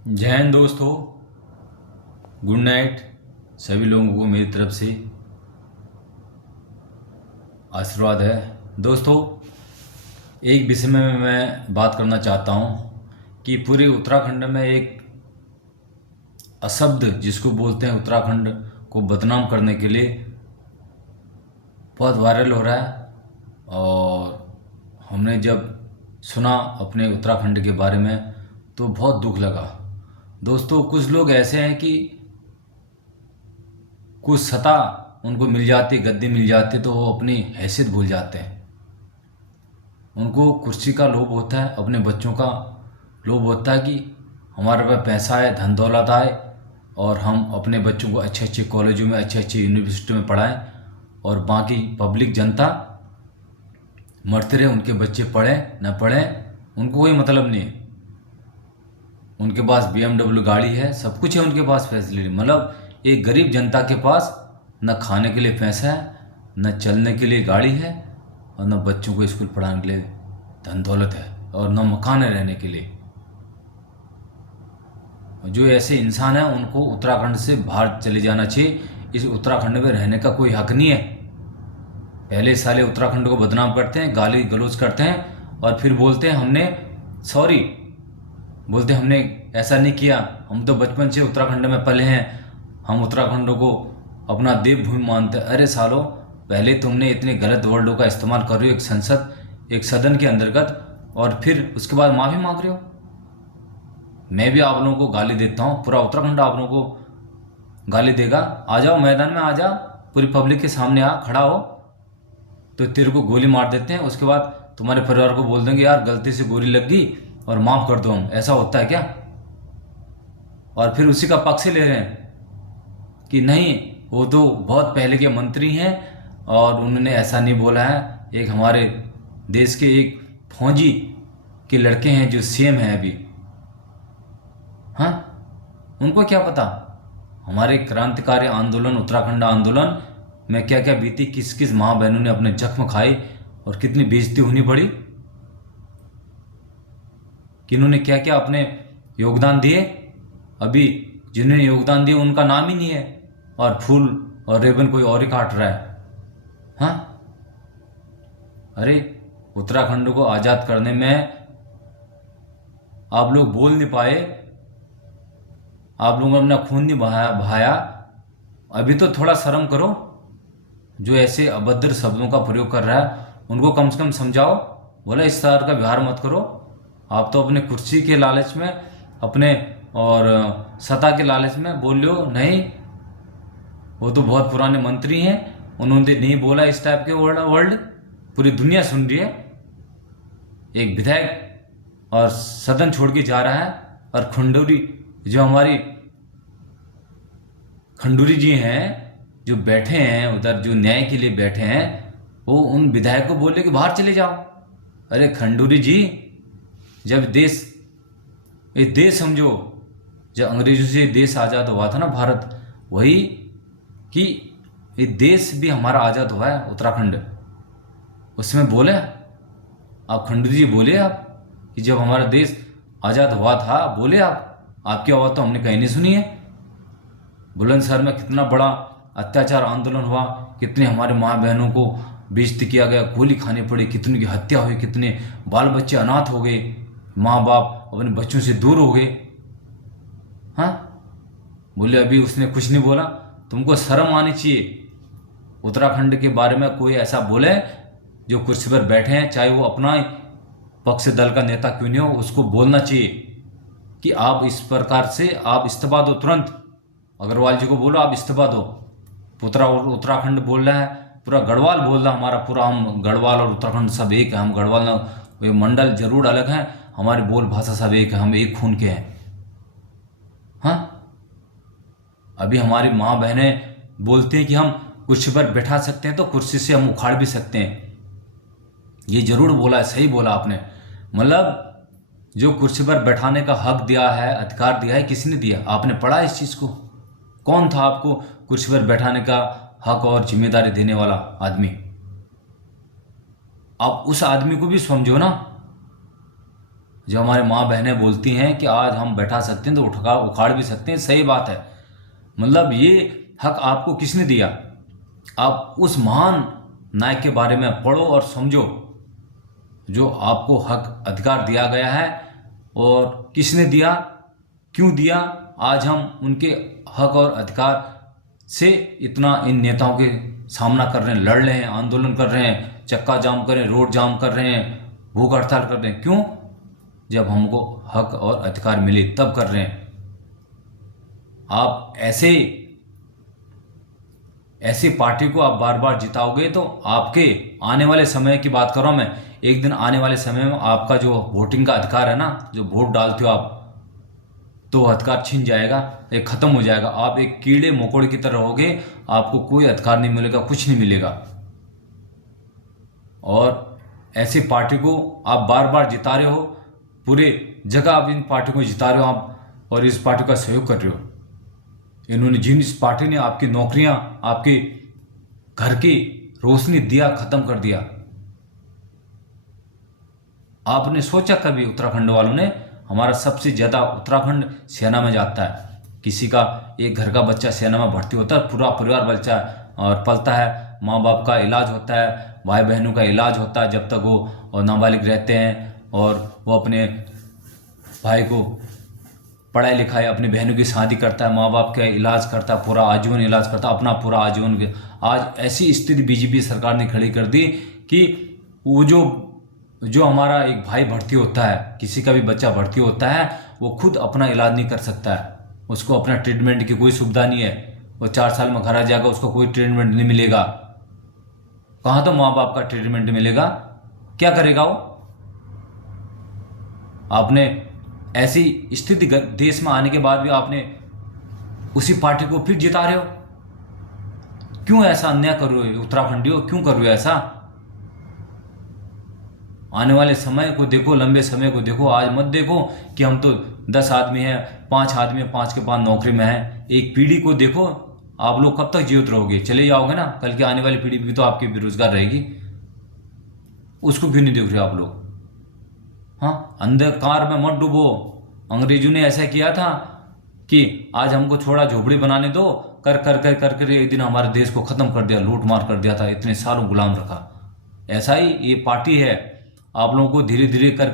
जय हिंद दोस्तों। Good night. सभी लोगों को मेरी तरफ से आशीर्वाद है। दोस्तों, एक विषय में मैं बात करना चाहता हूँ कि पूरे उत्तराखंड में एक अशब्द जिसको बोलते हैं उत्तराखंड को बदनाम करने के लिए बहुत वायरल हो रहा है। और हमने जब सुना अपने उत्तराखंड के बारे में तो बहुत दुख लगा। दोस्तों, कुछ लोग ऐसे हैं कि कुछ सत्ता उनको मिल जाती, गद्दी मिल जाती तो वो अपनी हैसियत भूल जाते हैं। उनको कुर्सी का लोभ होता है, अपने बच्चों का लोभ होता है कि हमारे पास पैसा है, धन दौलत आए और हम अपने बच्चों को अच्छे अच्छे कॉलेजों में, अच्छे अच्छे यूनिवर्सिटी में पढ़ाएं और बाकी पब्लिक जनता मरते रहे, उनके बच्चे पढ़ें न पढ़ें उनको कोई मतलब नहीं है। उनके पास BMW गाड़ी है, सब कुछ है उनके पास फैसिलिटी, मतलब एक गरीब जनता के पास न खाने के लिए पैसा है, न चलने के लिए गाड़ी है और न बच्चों को स्कूल पढ़ाने के लिए धन दौलत है और न मकान है रहने के लिए। जो ऐसे इंसान हैं उनको उत्तराखंड से बाहर चले जाना चाहिए। इस उत्तराखंड में रहने का कोई हक नहीं है। पहले साले उत्तराखंड को बदनाम करते हैं, गाली गलौज करते हैं और फिर बोलते हैं हमने सॉरी, बोलते हमने ऐसा नहीं किया, हम तो बचपन से उत्तराखंड में पले हैं, हम उत्तराखंड को अपना देवभूमि मानते हैं। अरे सालों, पहले तुमने इतने गलत वर्डों का इस्तेमाल कर रहे हो एक सदन के अंतर्गत और फिर उसके बाद माफ़ी मांग रहे हो। मैं भी आप लोगों को गाली देता हूँ, पूरा उत्तराखंड आप लोगों को गाली देगा। आ जाओ मैदान में, आ जाओ, पूरी पब्लिक के सामने आ खड़ा हो तो तेरे को गोली मार देते हैं। उसके बाद तुम्हारे परिवार को बोल देंगे यार गलती से गोली लग गई और माफ़ कर दो हम। ऐसा होता है क्या? और फिर उसी का पक्ष ले रहे हैं कि नहीं, वो तो बहुत पहले के मंत्री हैं और उन्होंने ऐसा नहीं बोला है। एक हमारे देश के एक फौजी के लड़के हैं जो CM हैं अभी। हाँ, उनको क्या पता हमारे क्रांतिकारी आंदोलन, उत्तराखंड आंदोलन में क्या क्या बीती, किस किस माँ बहनों ने अपने जख्म खाए और कितनी बेइज्जती होनी पड़ी, कि इन्होंने क्या क्या अपने योगदान दिए। अभी जिन्होंने योगदान दिए उनका नाम ही नहीं है और फूल और रेबन कोई और ही काट रहा है। हाँ, अरे उत्तराखंड को आज़ाद करने में आप लोग बोल नहीं पाए, आप लोगों ने अपना खून नहीं बहाया। अभी तो थोड़ा शर्म करो। जो ऐसे अभद्र शब्दों का प्रयोग कर रहा है उनको कम से कम समझाओ, बोला इस तरह का व्यवहार मत करो। आप तो अपने कुर्सी के लालच में, अपने और सत्ता के लालच में बोल लो। नहीं, वो तो बहुत पुराने मंत्री हैं, उन्होंने नहीं बोला इस टाइप के वर्ड। पूरी दुनिया सुन रही है। एक विधायक और सदन छोड़ के जा रहा है और खंडूरी, जो हमारी खंडूरी जी हैं जो बैठे हैं उधर, जो न्याय के लिए बैठे हैं, वो उन विधायक को बोले कि बाहर चले जाओ। अरे खंडूरी जी, जब ये देश समझो, जब अंग्रेजों से देश आज़ाद हुआ था ना भारत, वही कि ये देश भी हमारा आज़ाद हुआ है उत्तराखंड, उसमें बोले आप खंडूरी जी, बोले आप कि जब हमारा देश आज़ाद हुआ था, बोले आप, आपकी आवाज़ तो हमने कहीं नहीं सुनी है। बुलंदशहर में कितना बड़ा अत्याचार आंदोलन हुआ, कितने हमारे माँ बहनों को बेइज्जती किया गया, गोली खानी पड़ी, कितने की हत्या हुई, कितने बाल बच्चे अनाथ हो गए, माँ बाप अपने बच्चों से दूर हो गए। हाँ, बोले अभी उसने कुछ नहीं बोला। तुमको शर्म आनी चाहिए। उत्तराखंड के बारे में कोई ऐसा बोले जो कुर्सी पर बैठे हैं, चाहे वो अपना पक्ष दल का नेता क्यों नहीं हो, उसको बोलना चाहिए कि आप इस प्रकार से आप इस्तीफा दो तुरंत। अग्रवाल जी को बोलो आप इस्तीफा दो। पूरा उत्तराखंड बोल रहा है, पूरा गढ़वाल बोल रहा है हमारा, पूरा हम गढ़वाल और उत्तराखंड सब एक है। हम गढ़वाल ना, ये मंडल जरूर अलग है, हमारी बोल भाषा सब एक है, हम एक खून के हैं। हाँ, अभी हमारी माँ बहनें बोलती हैं कि हम कुर्सी पर बैठा सकते हैं तो कुर्सी से हम उखाड़ भी सकते हैं। ये जरूर बोला है, सही बोला आपने। मतलब जो कुर्सी पर बैठाने का हक दिया है, अधिकार दिया है, किसी ने दिया? आपने पढ़ा इस चीज़ को? कौन था आपको कुर्सी पर बैठाने का हक और जिम्मेदारी देने वाला आदमी? आप उस आदमी को भी समझो ना, जो हमारे माँ बहनें बोलती हैं कि आज हम बैठा सकते हैं तो उठा उखाड़ भी सकते हैं, सही बात है। मतलब ये हक आपको किसने दिया? आप उस महान नायक के बारे में पढ़ो और समझो जो आपको हक अधिकार दिया गया है, और किसने दिया, क्यों दिया। आज हम उनके हक और अधिकार से इतना इन नेताओं के सामना कर रहे हैं, लड़ रहे हैं, आंदोलन कर रहे हैं, चक्का जाम कर रहे हैं, रोड जाम कर रहे हैं, भूख हड़ताल कर रहे हैं। क्यों? जब हमको हक और अधिकार मिले तब कर रहे हैं। आप ऐसी पार्टी को आप बार बार जिताओगे तो आपके आने वाले समय की बात कर रहा हूं मैं, एक दिन आने वाले समय में आपका जो वोटिंग का अधिकार है ना, जो वोट डालते हो आप, तो अधिकार छिन जाएगा, ये खत्म हो जाएगा। आप एक कीड़े मकोड़े की तरह रहोगे, आपको कोई अधिकार नहीं मिलेगा, कुछ नहीं मिलेगा। और ऐसी पार्टी को आप बार बार जिता रहे हो, पूरे जगह आप इन पार्टी को जिता रहे हो आप, और इस पार्टी का सहयोग कर रहे हो। इन्होंने जिस पार्टी ने आपकी नौकरियां, आपके घर की रोशनी दिया खत्म कर दिया। आपने सोचा कभी उत्तराखंड वालों ने, हमारा सबसे ज़्यादा उत्तराखंड सेना में जाता है। किसी का एक घर का बच्चा सेना में भर्ती होता है, पूरा परिवार बच्चा और पलता है, माँ बाप का इलाज होता है, भाई बहनों का इलाज होता है जब तक वो नाबालिग रहते हैं, और वो अपने भाई को पढ़ाई लिखाई, अपनी बहनों की शादी करता है, माँ बाप का इलाज करता है, पूरा आजीवन इलाज करता है, अपना पूरा आजीवन। आज ऐसी स्थिति बीजेपी सरकार ने खड़ी कर दी कि वो जो हमारा एक भाई भर्ती होता है, किसी का भी बच्चा भर्ती होता है, वो खुद अपना इलाज नहीं कर सकता है, उसको अपना ट्रीटमेंट की कोई सुविधा नहीं है। वो 4 साल में घर आ जाएगा, उसको कोई ट्रीटमेंट नहीं मिलेगा। कहाँ तो माँ बाप का ट्रीटमेंट मिलेगा? क्या करेगा वो? आपने ऐसी स्थिति देश में आने के बाद भी आपने उसी पार्टी को फिर जिता रहे हो। क्यों ऐसा अन्याय कर रहे हो उत्तराखंडियों? क्यों कर रहे हो ऐसा? आने वाले समय को देखो, लंबे समय को देखो। आज मत देखो कि हम तो 10 आदमी हैं, 5 आदमी हैं, 5 के 5 नौकरी में हैं। एक पीढ़ी को देखो, आप लोग कब तक जीवित रहोगे? चले जाओगे ना, कल की आने वाली पीढ़ी भी तो आपकी बेरोजगार रहेगी। उसको क्यों नहीं देख रहे आप लोग? हाँ, अंधकार में मत डूबो। अंग्रेजों ने ऐसा किया था कि आज हमको थोड़ा झोपड़ी बनाने दो, कर कर कर कर कर एक दिन हमारे देश को खत्म कर दिया, लूट मार कर दिया था, इतने सालों गुलाम रखा। ऐसा ही ये पार्टी है, आप लोगों को धीरे धीरे कर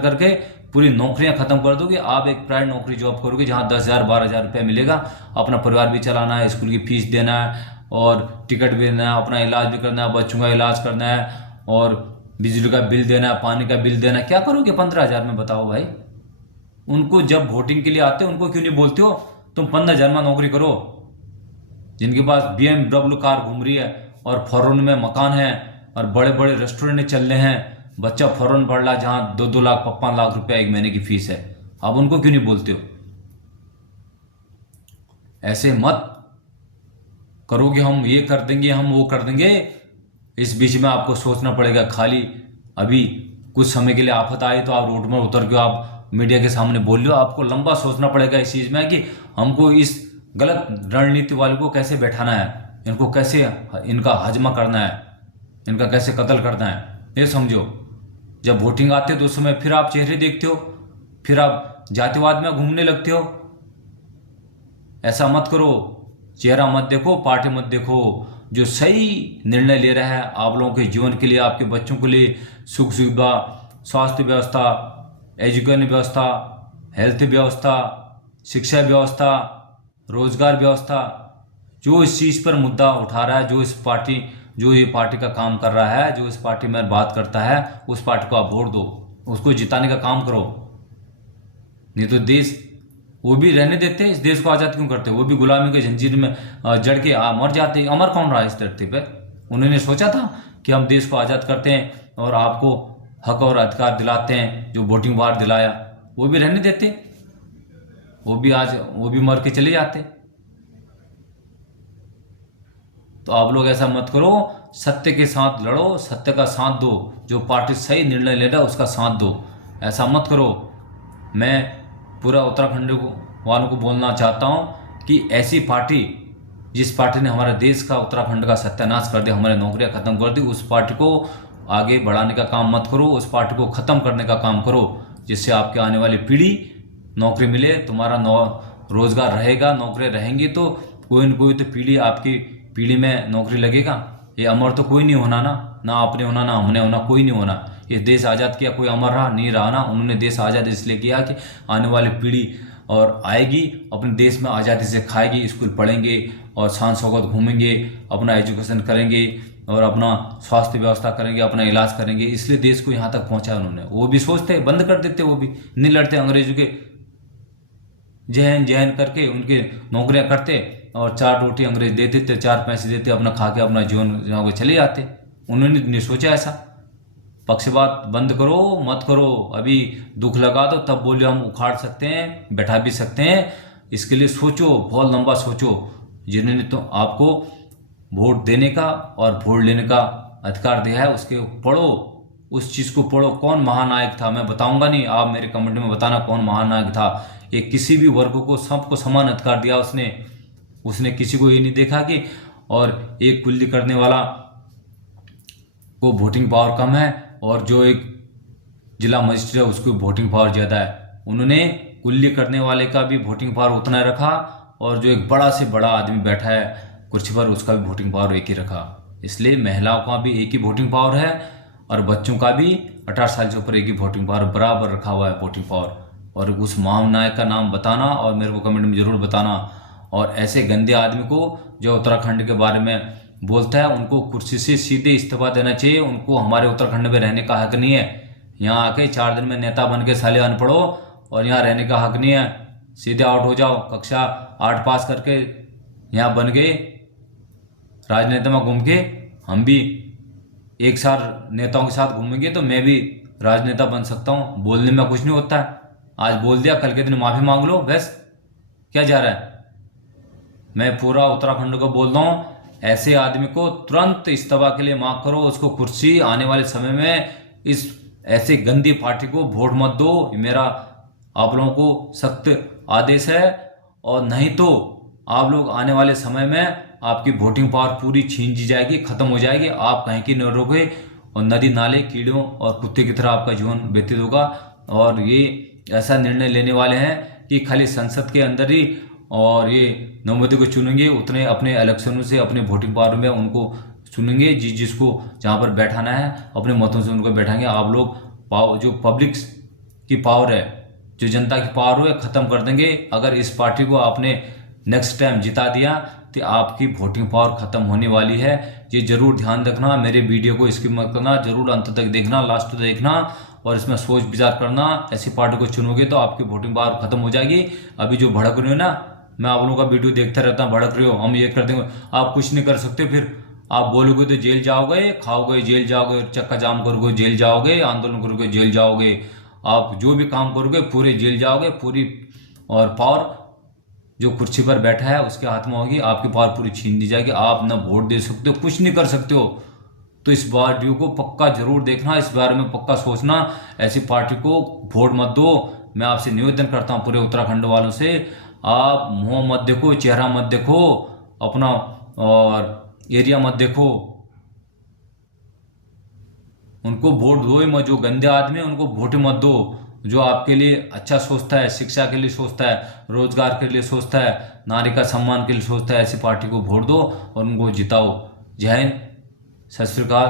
करके पूरी नौकरियां खत्म कर दोगे। आप एक प्राइवेट नौकरी जॉब करोगे जहां 10,000 12,000 रुपये मिलेगा, अपना परिवार भी चलाना है, स्कूल की फीस देना है, और टिकट भी देना है, अपना इलाज भी करना है, बच्चों का इलाज करना है, और बिजली का बिल देना है, पानी का बिल देना है। क्या करोगे 15,000 में? बताओ भाई। उनको जब वोटिंग के लिए आते हो, उनको क्यों नहीं बोलते हो तुम 15,000 में नौकरी करो? जिनके पास BMW कार घूम रही है, और फॉरेन में मकान है, और बड़े बड़े रेस्टोरेंट चल रहे हैं, बच्चा फॉरेन पढ़ रहा है जहां 2-2 लाख 5-5 लाख रुपया एक महीने की फीस है, आप उनको क्यों नहीं बोलते हो? ऐसे मत करोगे, हम ये कर देंगे, हम वो कर देंगे। इस बीच में आपको सोचना पड़ेगा। खाली अभी कुछ समय के लिए आफत आई तो आप रोड में उतर के आप मीडिया के सामने बोल लो, आपको लंबा सोचना पड़ेगा इस चीज़ में कि हमको इस गलत रणनीति वाले को कैसे बैठाना है, इनको कैसे इनका हजमा करना है, इनका कैसे कत्ल करना है। ये समझो। जब वोटिंग आते तो उस समय फिर आप चेहरे देखते हो, फिर आप जातिवाद में घूमने लगते हो। ऐसा मत करो, चेहरा मत देखो, पार्टी मत देखो। जो सही निर्णय ले रहा है आप लोगों के जीवन के लिए, आपके बच्चों के लिए, सुख सुविधा, स्वास्थ्य व्यवस्था, एजुकेशन व्यवस्था, हेल्थ व्यवस्था, शिक्षा व्यवस्था, रोजगार व्यवस्था, जो इस चीज़ पर मुद्दा उठा रहा है, जो ये पार्टी का काम कर रहा है, जो इस पार्टी में बात करता है, उस पार्टी को आप वोट दो, उसको जिताने का काम करो। नहीं तो देश वो भी रहने देते, इस देश को आज़ाद क्यों करते? वो भी गुलामी के जंजीर में जड़ के मर जाते। अमर कौन रहा इस धरती पे? उन्होंने सोचा था कि हम देश को आज़ाद करते हैं और आपको हक और अधिकार दिलाते हैं, जो वोटिंग बार दिलाया, वो भी रहने देते, वो भी मर के चले जाते। तो आप लोग ऐसा मत करो, सत्य के साथ लड़ो, सत्य का साथ दो, जो पार्टी सही निर्णय ले रहा है उसका साथ दो। ऐसा मत करो। मैं पूरा उत्तराखंड वालों को बोलना चाहता हूँ कि ऐसी पार्टी, जिस पार्टी ने हमारे देश का, उत्तराखंड का सत्यानाश कर दिया, हमारी नौकरियां खत्म कर दी, उस पार्टी को आगे बढ़ाने का काम मत करो, उस पार्टी को खत्म करने का काम करो। जिससे आपके आने वाली पीढ़ी नौकरी मिले, तुम्हारा रोजगार रहेगा, नौकरी रहेंगी तो कोई न कोई तो पीढ़ी, आपकी पीढ़ी में नौकरी लगेगा। ये अमर तो कोई नहीं होना ना आपने होना, ना हमने होना, कोई नहीं होना। ये देश आज़ाद किया, कोई अमर रहा नहीं रहा ना। उन्होंने देश आज़ाद इसलिए किया कि आने वाली पीढ़ी और आएगी अपने देश में आज़ादी से खाएगी, स्कूल पढ़ेंगे और शान शौकत घूमेंगे, अपना एजुकेशन करेंगे और अपना स्वास्थ्य व्यवस्था करेंगे, अपना इलाज करेंगे। इसलिए देश को यहाँ तक पहुँचा उन्होंने। वो भी सोचते, बंद कर देते, वो भी नहीं लड़ते, अंग्रेजों के जहन करके उनके नौकरियां करते और 4 रोटी अंग्रेज दे देते, 4 पैसे देते, अपना खा के अपना जीवन चले जाते। उन्होंने नहीं सोचा ऐसा। पक्षपात बंद करो, मत करो। अभी दुख लगा दो, तब बोले हम उखाड़ सकते हैं, बैठा भी सकते हैं। इसके लिए सोचो, बहुत लंबा सोचो। जिन्होंने तो आपको वोट देने का और वोट लेने का अधिकार दिया है, उसके पढ़ो, उस चीज़ को पढ़ो। कौन महानायक था, मैं बताऊंगा नहीं, आप मेरे कमेंट में बताना कौन महानायक था। ये किसी भी वर्ग को, सबको समान अधिकार दिया उसने किसी को ये नहीं देखा कि और एक कुल्ली करने वाला को वोटिंग पावर कम है और जो एक जिला मजिस्ट्रेट है उसको वोटिंग पावर ज़्यादा है। उन्होंने कुल्ली करने वाले का भी वोटिंग पावर उतना रखा और जो एक बड़ा से बड़ा आदमी बैठा है कुर्सी पर, उसका भी वोटिंग पावर एक ही रखा। इसलिए महिलाओं का भी एक ही वोटिंग पावर है और बच्चों का भी 18 साल से ऊपर एक ही वोटिंग पावर बराबर रखा हुआ है, वोटिंग पावर। और उस महानायक का नाम बताना और मेरे को कमेंट में ज़रूर बताना। और ऐसे गंदे आदमी को जो उत्तराखंड के बारे में बोलता है, उनको कुर्सी से सीधे इस्तीफा देना चाहिए। उनको हमारे उत्तराखंड में रहने का हक नहीं है। यहाँ आके 4 दिन में नेता बन के साले अनपढ़ो और यहाँ रहने का हक नहीं है। सीधे आउट हो जाओ। कक्षा 8 पास करके यहाँ बन गए, राजनेता में घूम के। हम भी एक साल नेताओं के साथ घूमेंगे तो मैं भी राजनेता बन सकता हूँ। बोलने में कुछ नहीं होता है। आज बोल दिया, कल के दिन माफ़ी मांग लो, बस क्या जा रहा है। मैं पूरा उत्तराखंड को बोल रहा हूँ, ऐसे आदमी को तुरंत इस्तीफा के लिए मांग करो। उसको कुर्सी आने वाले समय में, इस ऐसे गंदी पार्टी को वोट मत दो। मेरा आप लोगों को सख्त आदेश है। और नहीं तो आप लोग आने वाले समय में आपकी वोटिंग पावर पूरी छीन दी जाएगी, खत्म हो जाएगी। आप कहीं की न रहोगे और नदी नाले कीड़ों और कुत्ते की तरह आपका जीवन व्यतीत होगा। और ये ऐसा निर्णय लेने वाले हैं कि खाली संसद के अंदर ही और ये नौमती को चुनेंगे, उतने अपने इलेक्शनों से अपने वोटिंग पावर में उनको चुनेंगे। जिसको जहाँ पर बैठाना है अपने मतों से उनको बैठाएंगे। आप लोग पावर, जो पब्लिक की पावर है, जो जनता की पावर है, ख़त्म कर देंगे। अगर इस पार्टी को आपने नेक्स्ट टाइम जिता दिया तो आपकी वोटिंग पावर ख़त्म होने वाली है। ये जरूर ध्यान रखना। मेरे वीडियो को स्किप मत करना, जरूर अंत तक देखना, लास्ट तक देखना और इसमें सोच विचार करना। ऐसी पार्टी को चुनोगे तो आपकी वोटिंग पावर खत्म हो जाएगी। अभी जो भड़क रहे हो ना, मैं आप लोगों का वीडियो देखता रहता हूँ, भड़क रहे हो, हम ये कर देंगे, आप कुछ नहीं कर सकते। फिर आप बोलोगे तो जेल जाओगे, खाओगे जेल जाओगे, चक्का जाम करोगे जेल जाओगे, आंदोलन करोगे जेल जाओगे, आप जो भी काम करोगे पूरे जेल जाओगे। पूरी और पावर जो कुर्सी पर बैठा है उसके हाथ में होगी, आपकी पावर पूरी छीन दी जाएगी। आप ना वोट दे सकते हो, कुछ नहीं कर सकते हो। तो इस वीडियो को पक्का जरूर देखना, इस बारे में पक्का सोचना। ऐसी पार्टी को वोट मत दो। मैं आपसे निवेदन करता हूँ पूरे उत्तराखंड वालों से, आप मुंह मत देखो, चेहरा मत देखो, अपना और एरिया मत देखो। उनको वोट दो ही मत। जो गंदे आदमी है उनको वोट मत दो। जो आपके लिए अच्छा सोचता है, शिक्षा के लिए सोचता है, रोजगार के लिए सोचता है, नारी का सम्मान के लिए सोचता है, ऐसी पार्टी को वोट दो और उनको जिताओ। जय हिंद, सत श्री अकाल।